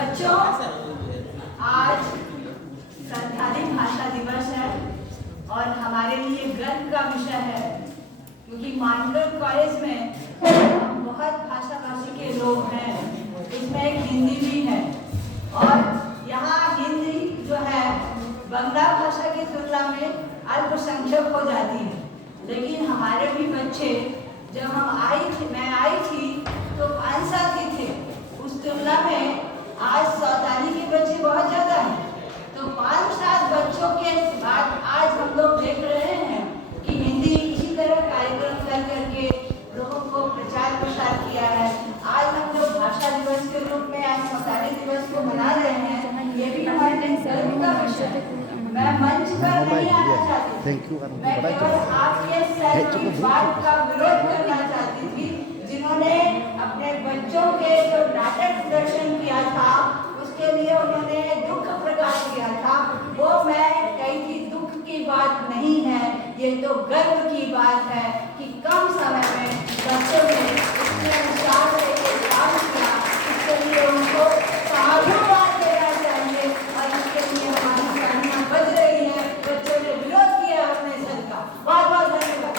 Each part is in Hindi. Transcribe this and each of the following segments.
बच्चों, आज संथाली भाषा दिवस है और हमारे लिए गर्व का विषय है क्योंकि मानगढ़ कॉलेज में हम बहुत भाषा भाषी के लोग हैं। इसमें एक हिंदी भी है और यहाँ हिंदी जो है बंगला भाषा की तुलना में अल्पसंख्यक हो जाती है, लेकिन हमारे भी बच्चे जब मैं आई थी तो 5 साथी थे। उस तुलना में आज सौताली के बच्चे बहुत ज़्यादा हैं। तो 5-7 बच्चों के बाद आज हम लोग देख रहे हैं कि हिंदी इसी तरह कार्यक्रम कर करके लोगों को प्रचार प्रसार किया है। आज हम लोग भाषा दिवस के रूप में आज सौताली दिवस को मना रहे हैं। ये भी हमारे लिए गर्व का विषय है। मैं मंच पर नहीं आना चाहती, मैं केवल आपके सर बात का विरोध करना चाहती थी, जिन्होंने अपने बच्चों के जो नाटक प्रदर्शन किया था उसके लिए उन्होंने दुख प्रकट किया था। वो मैं कही थी दुख की बात नहीं है, ये तो गर्व की बात है कि कम समय में बच्चों ने इतने विचार लेके काम किया। इसके लिए उनको साधुवाद देना चाहिए और इसके लिए हमारी तालियां बज रही है। बच्चों ने विरोध किया अपने सर का, बहुत बहुत धन्यवाद।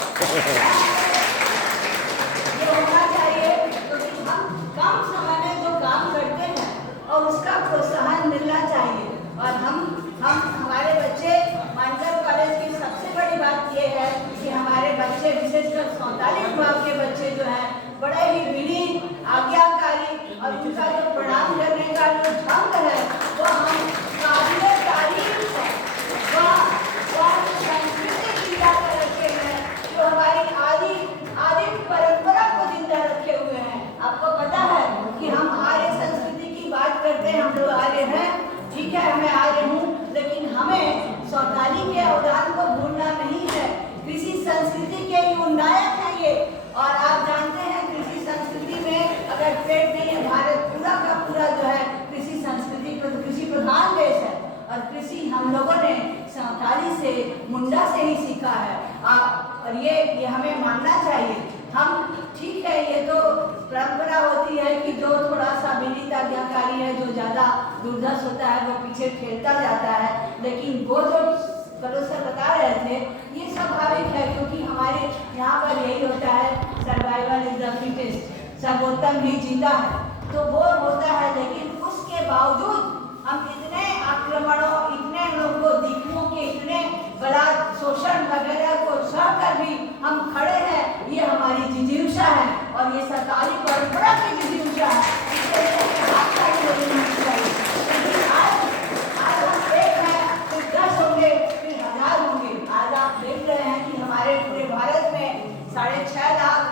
ये होना चाहिए क्योंकि हम कम समय में जो काम करते हैं और उसका प्रोत्साहन मिलना चाहिए। और हम हमारे बच्चे मानगढ़ कॉलेज की सबसे बड़ी बात ये है कि हमारे बच्चे विशेषकर सौताली विभाग के बच्चे जो हैं बड़े ही विनीत, आज्ञाकारी और उनका जो प्रणाम करने का जो ढंग है वो हम काबिले तारीफ है। वह संस्कृति जिंदा कर रखे हैं, जो हमारी आदि परंपरा को जिंदा रखे हुए हैं। आपको पता है कि हम आर्य संस्कृति की बात करते हैं, हम लोग आर्य हैं, ठीक है, मैं आर्य हूँ, लेकिन हमें सौताली के अवदान को भूलना नहीं है। कृषि संस्कृति के ही उन्नायक है ये। और आप जानते हैं कृषि संस्कृति में अगर ट्रेड नहीं है, भारत पूरा का पूरा जो है कृषि संस्कृति कृषि प्रधान देश है और कृषि हम लोगों ने सौताली से, मुंडा से ही सीखा है। और ये हमें मानना चाहिए। हम ठीक है, ये तो परंपरा होती है कि जो थोड़ा सा विनीत आज्ञाकारी है, जो ज़्यादा दुर्धर्ष होता है वो पीछे ठेलता जाता है, लेकिन वो जो सर बता रहे थे ये स्वाभाविक है क्योंकि हमारे यहाँ पर यही होता है, सर्वाइवल इज द फिटेस्ट, सर्वोत्तम ही जीता है। तो वो होता है, लेकिन उसके बावजूद हम इतने आक्रमणों, इतने लोगों को दिखों के, इतने बलात्, शोषण वगैरह को सहकर भी हम खड़े हैं। ये हमारी जिजीविषा है और ये सरकारी परंपरा की जिजीविषा है। इसके लिए हाथ ताली बजानी चाहिए। आज हम एक हैं, फिर 10 होंगे, फिर 1000 होंगे। आज आप देख रहे हैं कि हमारे पूरे भारत में 6.5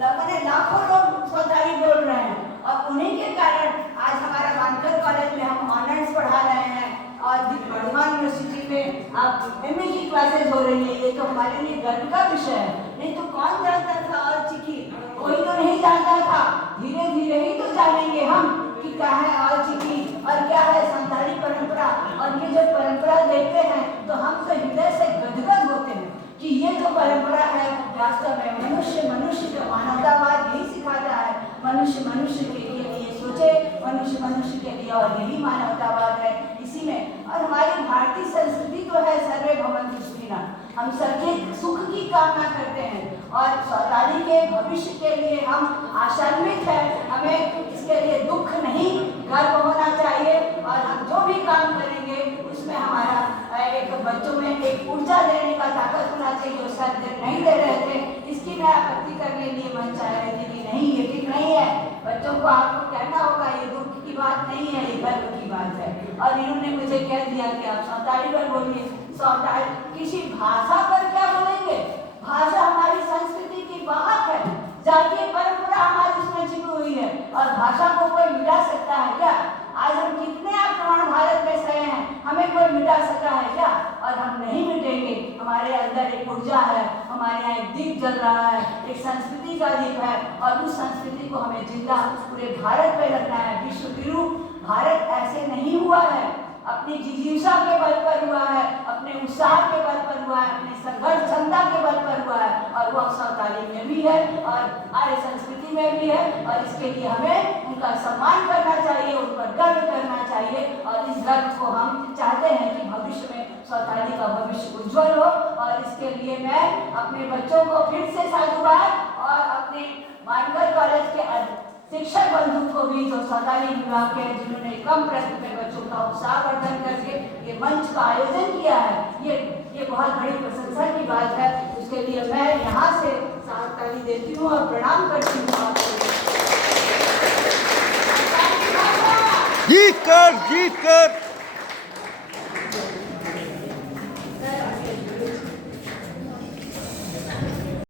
लाख लाखों लोग सौताली बोल रहे हैं और उन्हीं के कारण आज हमारा मानगढ़ कॉलेज में हम ऑनर्स पढ़ा रहे हैं और वर्धमान यूनिवर्सिटी में आप एमए की क्लासेस हो रही है। ये तो हमारे लिए गर्व का विषय है। नहीं तो कौन जानता था और चिकी, कोई तो नहीं जानता था। धीरे धीरे ही तो जानेंगे हम कि क्या है और चिकी और क्या है संथाली परंपरा। और ये जो परंपरा देखते हैं तो हम तो हृदय से गदगद होते हैं कि ये जो परंपरा है वास्तव में मनुष्य का मानवतावाद यही सिखाता है। मनुष्य के लिए सोचे, मनुष्य के लिए, और यही मानवतावाद है इसी में। और हमारी भारतीय संस्कृति तो है सर्वे भवन्तु सुखिनः, हम सबके सुख की कामना करते हैं और सौताली के भविष्य के लिए हम आशान्वित हैं। हमें इसके लिए दुख नहीं, गर्व होना चाहिए और हम जो भी काम करेंगे उसमें हमारा एक बच्चों में एक ऊर्जा देने का ताकत होना चाहिए, जो सर नहीं दे रहे थे। इसकी मैं आपत्ति करने के लिए मन चाह रही थी कि नहीं, ये ठीक नहीं है। बच्चों को आपको कहना होगा ये दुख की बात नहीं है, ये गर्व की बात है। और इन्होंने मुझे कह दिया कि आप सौताली पर बोलिए। सौताली किसी भाषा पर क्या बोलेंगे? भाषा हमारी संस्कृति की वाहक है, जातीय परंपरा हमारी उसमें छिपी हुई है और भाषा को कोई मिटा सकता है क्या? आज हम कितने आक्रमण भारत में सहे हैं, हमें कोई मिटा सका है क्या? और हम नहीं मिटेंगे। हमारे अंदर एक ऊर्जा है, हमारे यहाँ एक दीप जल रहा है, एक संस्कृति का दीप है और उस संस्कृति को हमें जिंदा पूरे भारत में रखना है। विश्व गुरु भारत ऐसे नहीं हुआ है, अपनी जिजीविषा के बल पर हुआ है, अपने उत्साह के बल पर हुआ है, अपने संघर्ष क्षमता के बल पर हुआ है और वह सौताली में भी है और आर्य संस्कृति में भी है। और इसके लिए हमें उनका सम्मान करना चाहिए, उन पर गर्व करना सौताली का भविष्य उज्जवल हो। और इसके लिए मैं अपने बच्चों को फिर से साधुवाद और अपने मानकर कॉलेज के शिक्षक बंधु को भी जो सौताली विभाग के जिन्होंने कम प्रश्न में बच्चों का उत्साहवर्धन करके ये मंच का आयोजन किया है, ये बहुत बड़ी प्रशंसा की बात है। उसके लिए मैं यहाँ से ताली देती हूँ और प्रणाम करती हूँ आपको। जीत कर